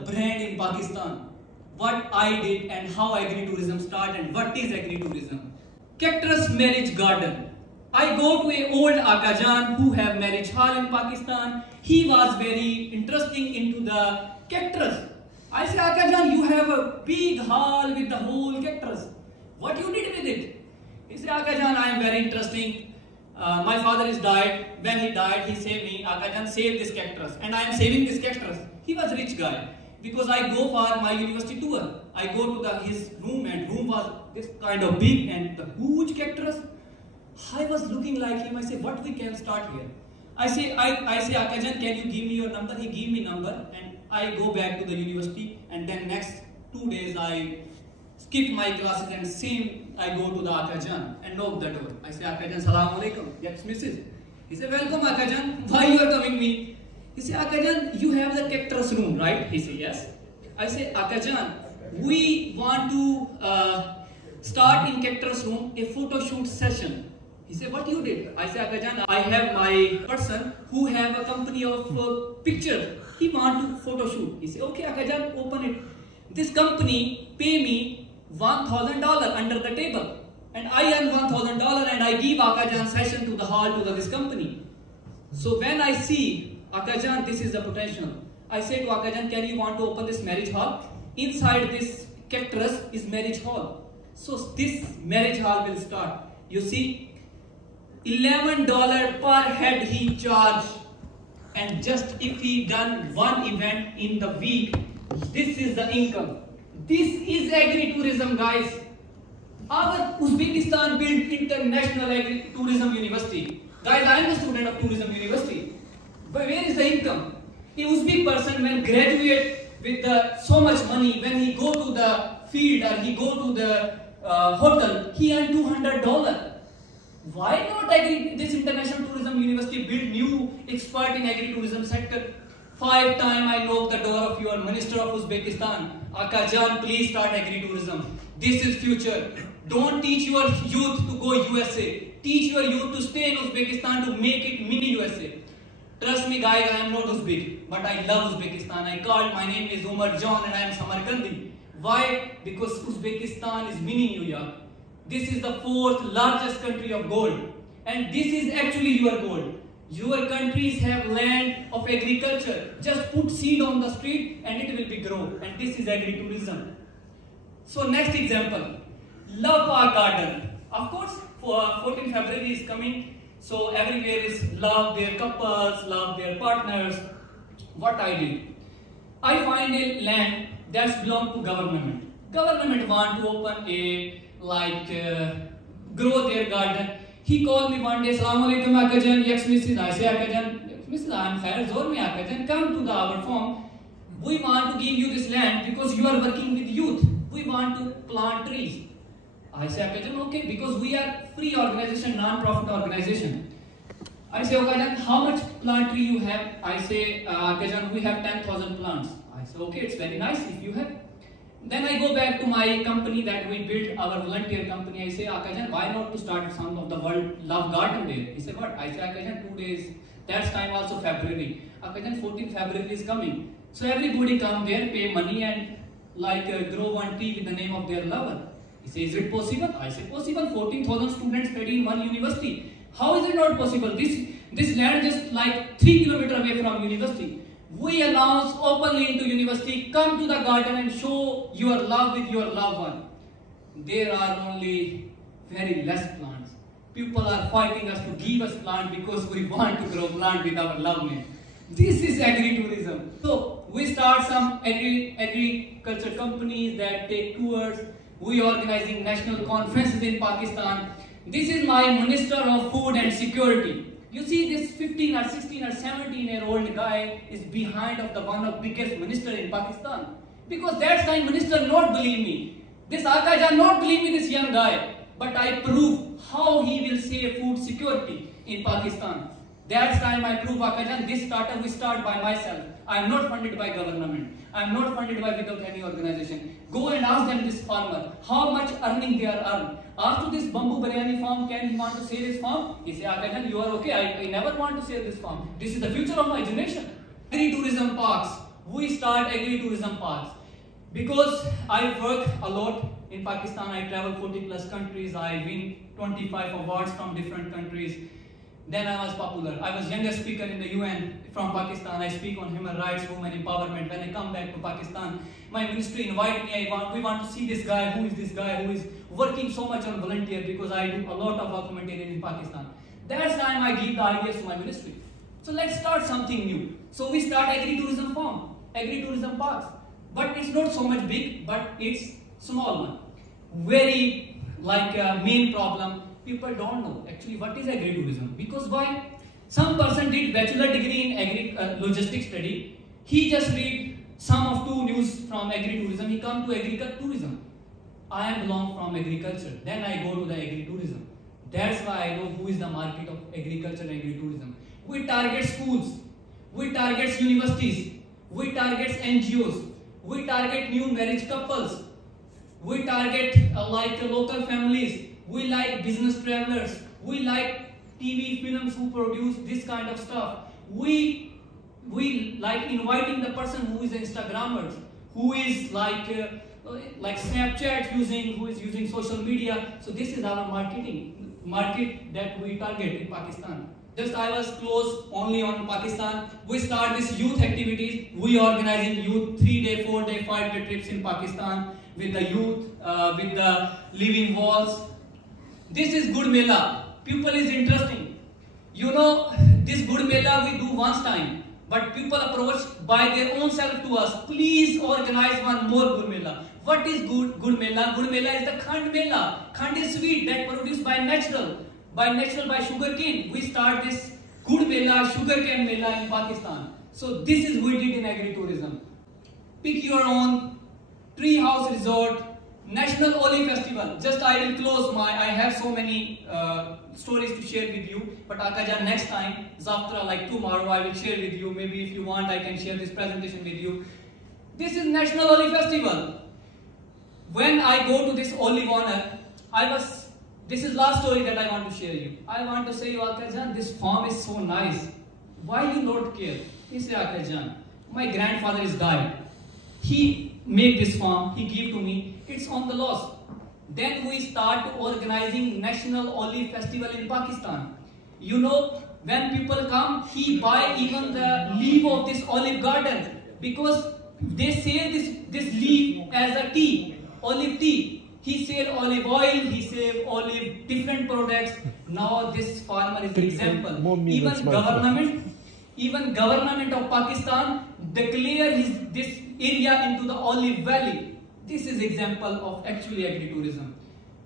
brand in Pakistan, what I did and how agri-tourism started and what is agri-tourism. Cactus marriage garden. I go to a old Akajan who have marriage hall in Pakistan. He was very interesting into the cactus. I say, Akajan, you have a big hall with the whole cactus. What you did with it? He said, Akajan, I am very interesting. My father is died. When he died, he said me, Akajan, save this cactus. And I am saving this cactus. He was a rich guy. Because I go for my university tour. I go to his room and room was this kind of big and the huge cactus. I was looking like him. I say, what we can start here? I say, Akajan, can you give me your number? He gave me number and I go back to the university and then next 2 days I skip my classes and same I go to the Akajan and knock the door. I say, Akajan, Salaam Alaikum. Yes, Mrs. He said, welcome Akajan. Why you are coming me? He said, Akajan, you have the cactus room, right? He said, yes. I say, Akajan, we want to start in cactus room a photo shoot session. He said, what you did? I said, Akajan, I have my person who have a company of picture. He want to photo shoot. He said, okay, Akajan, open it. This company pay me $1,000 under the table. And I earn $1,000 and I give Akajan session to the hall to this company. So when I see, Akajan, this is the potential. I say to Akajan, can you want to open this marriage hall? Inside this cactus is marriage hall. So this marriage hall will start. You see, $11 per head he charged. And just if he done one event in the week, this is the income. This is agri-tourism, guys. Our Uzbekistan built international agri-tourism university. Guys, I am a student of tourism university. But where is the income? A Uzbek person when graduate with so much money, when he go to the field or he go to the hotel, he earn $200. Why not this international tourism university build new expert in agri-tourism sector? 5 times I knock the door of your Minister of Uzbekistan. Akajan, please start agri-tourism. This is future. Don't teach your youth to go USA. Teach your youth to stay in Uzbekistan to make it mini USA. Trust me guys, I am not Uzbek, but I love Uzbekistan. I called, my name is Umar John and I am Samarkandi. Why? Because Uzbekistan is mini New York. This is the 4th largest country of gold. And this is actually your gold. Your countries have land of agriculture. Just put seed on the street and it will be grow. And this is agri-tourism. So next example, Love Park Garden. Of course, 14th February is coming. So everywhere is love their couples, love their partners. What I did? I find a land that's belong to government. Government want to open a grow their garden. He called me one day, Assalamu alaikum Akajan, yes Mrs. I say Akajan, Mrs. I am fair zor me Akajan, come to our farm. We want to give you this land because you are working with youth. We want to plant trees. I say, Akajan, okay, because we are free organization, non-profit organization. I say, Akajan, how much plant tree you have? I say, Akajan, we have 10,000 plants. I say, okay, it's very nice if you have. Then I go back to my company that we built, our volunteer company. I say, Akajan, why not to start some of the world love garden there? He said, what? I say, Akajan, 2 days. That's time also February. Akajan, 14th February is coming. So everybody come there, pay money and grow one tree with the name of their lover. He says, is it possible? I say, possible. 14,000 students study in one university. How is it not possible? This land just 3 kilometers away from university. We announce openly into university, come to the garden and show your love with your loved one. There are only very less plants. People are fighting us to give us plant because we want to grow plant with our loved one. This is agri-tourism. So we start some agriculture companies that take tours. We are organizing national conferences in Pakistan. This is my Minister of Food and Security. You see this 15 or 16 or 17-year-old guy is behind of the one of biggest minister in Pakistan. Because that time minister not believe me. This Akajan not believe me, this young guy. But I prove how he will save food security in Pakistan. That time I prove Akajan, this startup we start by myself. I am not funded by government. I am not funded by without any organization. Go and ask them this farmer, how much earning they are earning. After this bamboo biryani farm, can he want to sell his farm? He say, Akajan, you are okay. I never want to sell this farm. This is the future of my generation. Agri-tourism parks. we start agri-tourism parks. Because I work a lot in Pakistan, I travel 40 plus countries, I win 25 awards from different countries. Then I was popular. I was youngest speaker in the UN from Pakistan. I speak on human rights, women empowerment. When I come back to Pakistan, my ministry invited me. We want to see this guy. Who is this guy who is working so much on volunteer, because I do a lot of documentarian in Pakistan. That's time I give the ideas to my ministry. So let's start something new. So we start agri-tourism farm, agri-tourism parks. But it's not so much big, but it's small one. Very like main problem. People don't know actually what is agri-tourism. Because why? Some person did bachelor degree in logistics study. He just read some of 2 news from agri-tourism. He come to agri-tourism. I belong from agriculture. Then I go to the agri-tourism. That's why I know who is the market of agriculture and agri-tourism. We target schools. We target universities. We target NGOs. We target new marriage couples. We target local families. We like business travelers. We like TV films who produce this kind of stuff. We like inviting the person who is an Instagrammer, who is like Snapchat who is using social media. So this is our market that we target in Pakistan. Just I was close only on Pakistan. We start this youth activities. We organizing youth 3-day, 4-day, 5-day trips in Pakistan with the youth, with the living walls. This is good mela. People is interesting. You know, this good mela we do once time, but people approach by their own self to us. Please organize one more good mela. What is good mela? Good mela is the khand mela. Khand is sweet that produced by natural by sugarcane. We start this good mela, sugarcane mela in Pakistan. So this is we did in agri-tourism. Pick your own tree house resort, National Oli Festival. Just I will close I have so many stories to share with you, but Akajan next time, Zaftra, like tomorrow, I will share with you. Maybe if you want, I can share this presentation with you. This is National Oli Festival. When I go to this olive owner, this is last story that I want to share you. I want to say, Akajan, this farm is so nice. Why you not care? He said, Akajan, my grandfather is died. He made this farm, he gave to me. It's on the loss. Then we start organizing National Olive Festival in Pakistan. You know, when people come, he buy even the leaf of this olive garden, because they sell this leaf as a tea, olive tea. He sell olive oil, he sell olive different products. Now this farmer is example. Even government of Pakistan declare this area into the olive valley. This is example of actually agri-tourism.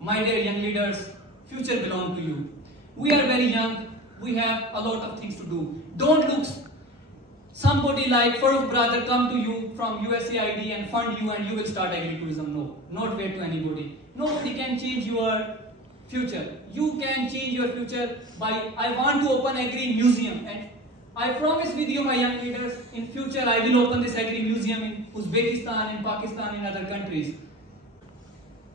My dear young leaders, future belongs to you. We are very young. We have a lot of things to do. Don't look somebody like Farooq brother come to you from USAID and fund you and you will start agri-tourism. No, not wait to anybody. Nobody can change your future. You can change your future by, I want to open agri-museum, and I promise with you, my young leaders, in future I will open this agri-museum in Uzbekistan, in Pakistan, in other countries.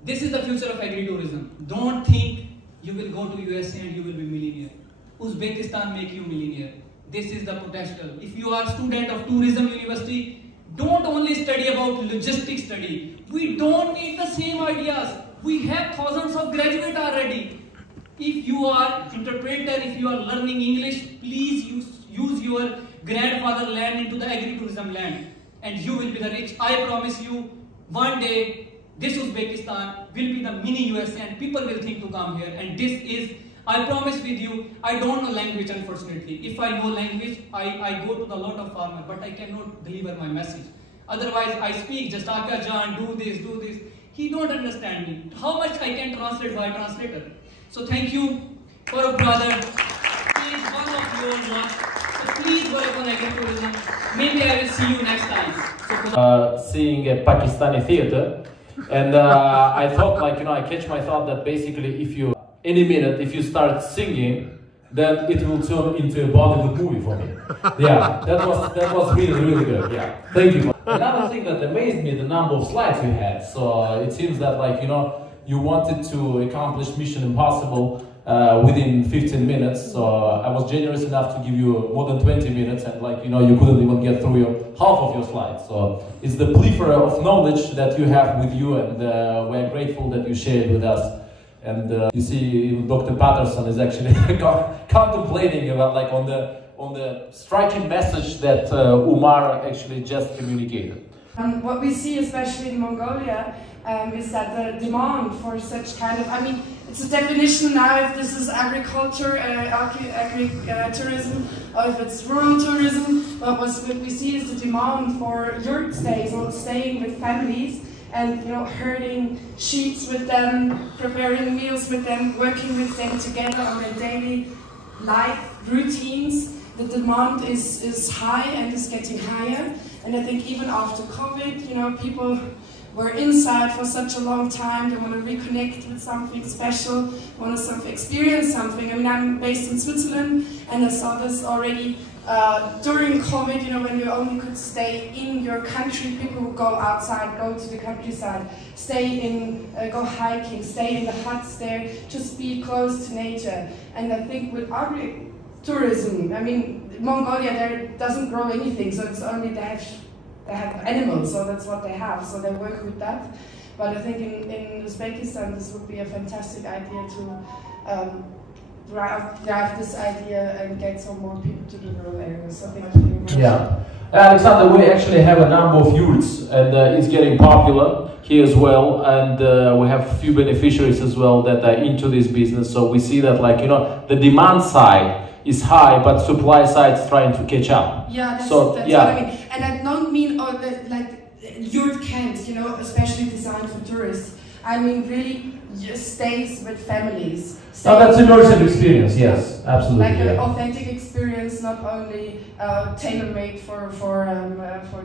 This is the future of agri-tourism. Don't think you will go to USA and you will be millionaire. Uzbekistan make you millionaire. This is the potential. If you are a student of tourism university, don't only study about logistics study. We don't need the same ideas. We have thousands of graduates already. If you are interpreter, if you are learning English, please use your grandfather land into the agri-tourism land and you will be the rich. I promise you, one day this Uzbekistan will be the mini USA and people will think to come here, and this is, I promise with you, I don't know language unfortunately. If I know language, I go to a lot of farmers, but I cannot deliver my message. Otherwise I speak just Aka Jan, do this. He don't understand me. How much I can translate by translator. So thank you for a brother. He is one of your ones. So please work on agri-tourism. Maybe I will see you next time. Seeing a Pakistani theater, and I thought, like, I catch my thought that basically if you start singing, then it will turn into a Bollywood movie for me. Yeah, that was really good. Yeah, thank you. Another thing that amazed me, the number of slides you had. So it seems that, like, you wanted to accomplish Mission Impossible within 15 minutes. So I was generous enough to give you more than 20 minutes, and like, you know, you couldn't even get through half of your slides. So it's the plethora of knowledge that you have with you, and we're grateful that you share it with us. And you see, Dr. Patterson is actually contemplating about, like, on the striking message that Umar actually just communicated. What we see, especially in Mongolia, is that the demand for such kind of, I mean, it's a definition now if this is agriculture, agri-tourism, or if it's rural tourism. But what we see is the demand for yurt stays, or staying with families, and, you know, herding sheep with them, preparing meals with them, working with them together on their daily life routines. The demand is high and is getting higher. And I think even after COVID, you know, people were inside for such a long time. They want to reconnect with something special, want to experience something. I mean, I'm based in Switzerland, and I saw this already during COVID, you know, when you only could stay in your country. People would go outside, go to the countryside, stay in, go hiking, stay in the huts there, just be close to nature. And I think with agri-tourism, I mean, Mongolia there doesn't grow anything, so it's only they have animals, so that's what they have, so they work with that. But I think in Uzbekistan this would be a fantastic idea to drive this idea and get some more people to the rural areas. So thank you very much. Yeah. Alexander, we actually have a number of yurts, and it's getting popular here as well, and we have a few beneficiaries as well that are into this business. So we see that, like, you know, the demand side is high, but supply side is trying to catch up. Yeah, that's yeah. What I mean. And I don't mean like yurt camps, you know, especially designed for tourists. I mean really just stays with families. Oh, that's immersive experience, yes, absolutely. Like an authentic experience, not only tailor-made for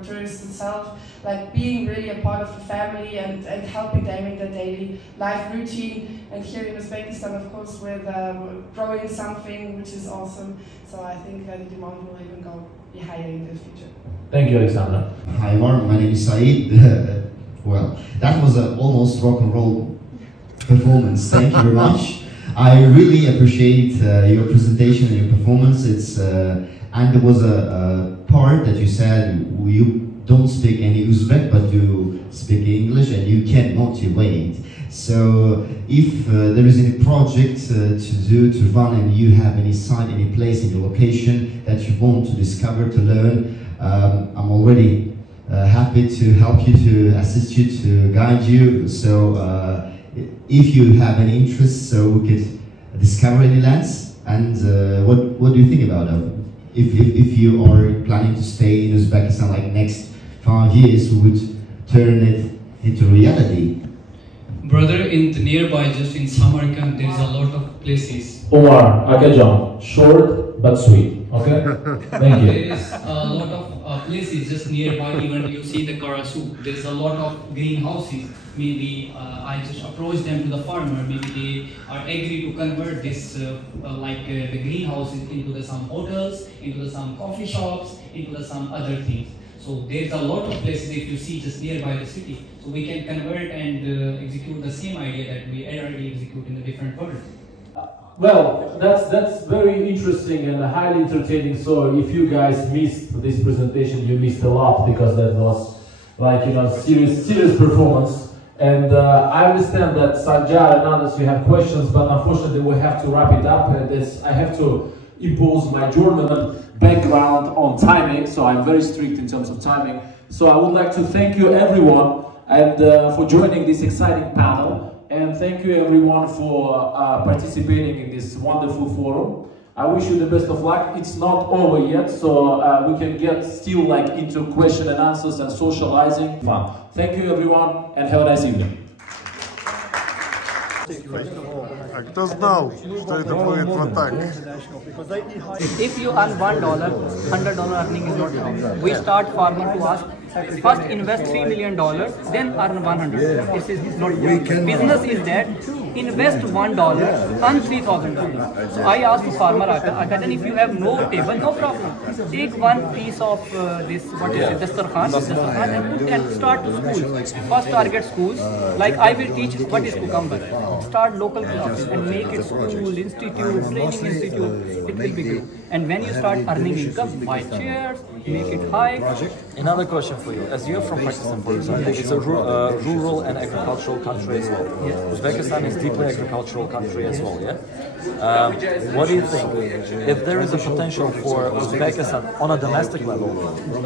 tourists itself, like being really a part of the family and helping them in their daily life routine. And here in Uzbekistan, of course, with growing something which is awesome. So I think that the demand will even be higher in the future. Thank you, Alexander. Hi, Umar. My name is Saeed. Well, that was an almost rock and roll performance. Thank you very much. I really appreciate your presentation and your performance. It's and there was a part that you said you don't speak any Uzbek, but you speak English and you can motivate. So if there is any project to run, and you have any site, any place in your location that you want to discover, to learn, I'm already happy to help you, to assist you, to guide you. So if you have any interest, so we could discover any lands. And what do you think about it? If you are planning to stay in Uzbekistan, like next 5 years, we would turn it into reality. Brother, in the nearby, just in Samarkand, there is a lot of places. Umar, Akajan, short but sweet. Okay? Thank you. There is a lot of places just nearby. Even you see the Karasu, there is a lot of greenhouses. Maybe I just approach them to the farmer. Maybe they are agree to convert this the greenhouses into some hotels, into some coffee shops, into some other things. So there's a lot of places if you see just nearby the city. So we can convert and execute the same idea that we already execute in the different world. Well, that's very interesting and highly entertaining. So if you guys missed this presentation, you missed a lot, because that was, like, you know, serious performance. And I understand that Sanjar and others, you have questions, but unfortunately we have to wrap it up. And I have to impose my German background on timing, so I'm very strict in terms of timing. So I would like to thank you everyone and for joining this exciting panel. And thank you everyone for participating in this wonderful forum. I wish you the best of luck. It's not over yet, so we can get still like into question and answers and socializing. Fun. Thank you everyone, and have a nice evening. А кто знал, что это будет вот так? If you earn $1, $100 earning is not enough. We start farmer to ask First invest $3 million, then earn 100. This is not good. Business is that invest $1, earn $3,000. So I asked the farmer, then if you have no table, no problem. Take one piece of this, what is it, dastarkhan, and start to school. First target schools, like I will teach what is cucumber. Start local classes and make it school, institute, training institute. It will be good. And when you start earning income, buy chairs, make it high. Another question for you. As you're from Pakistan, for example, it's a rural and agricultural country as well. Yes. Uzbekistan is deeply agricultural country as well, yeah? What do you think? If there is a potential for Uzbekistan on a domestic level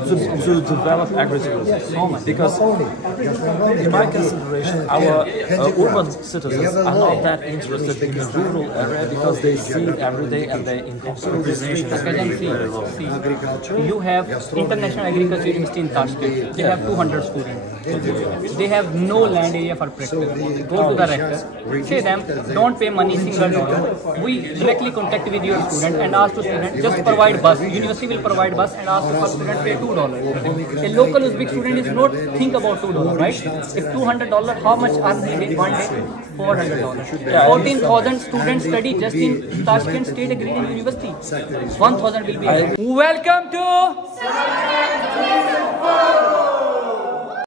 to develop agritourism? So much. Because in my consideration, our urban citizens are not that interested in the rural area because they see it every day and they incorporate this. See, you have International Agriculture University in Tashkent. They have 200 students. They have no land area for practice. Go to the rector, say them, don't pay money single dollar. We directly contact with your student and ask the student, just provide bus. University will provide bus and ask the student pay $2. A local Uzbek student is not think about $2, right? If $200, how much earn they one day? $400. 14,000 students study just in Tashkent State Agri-Tourism University. 1,000 will be. Welcome to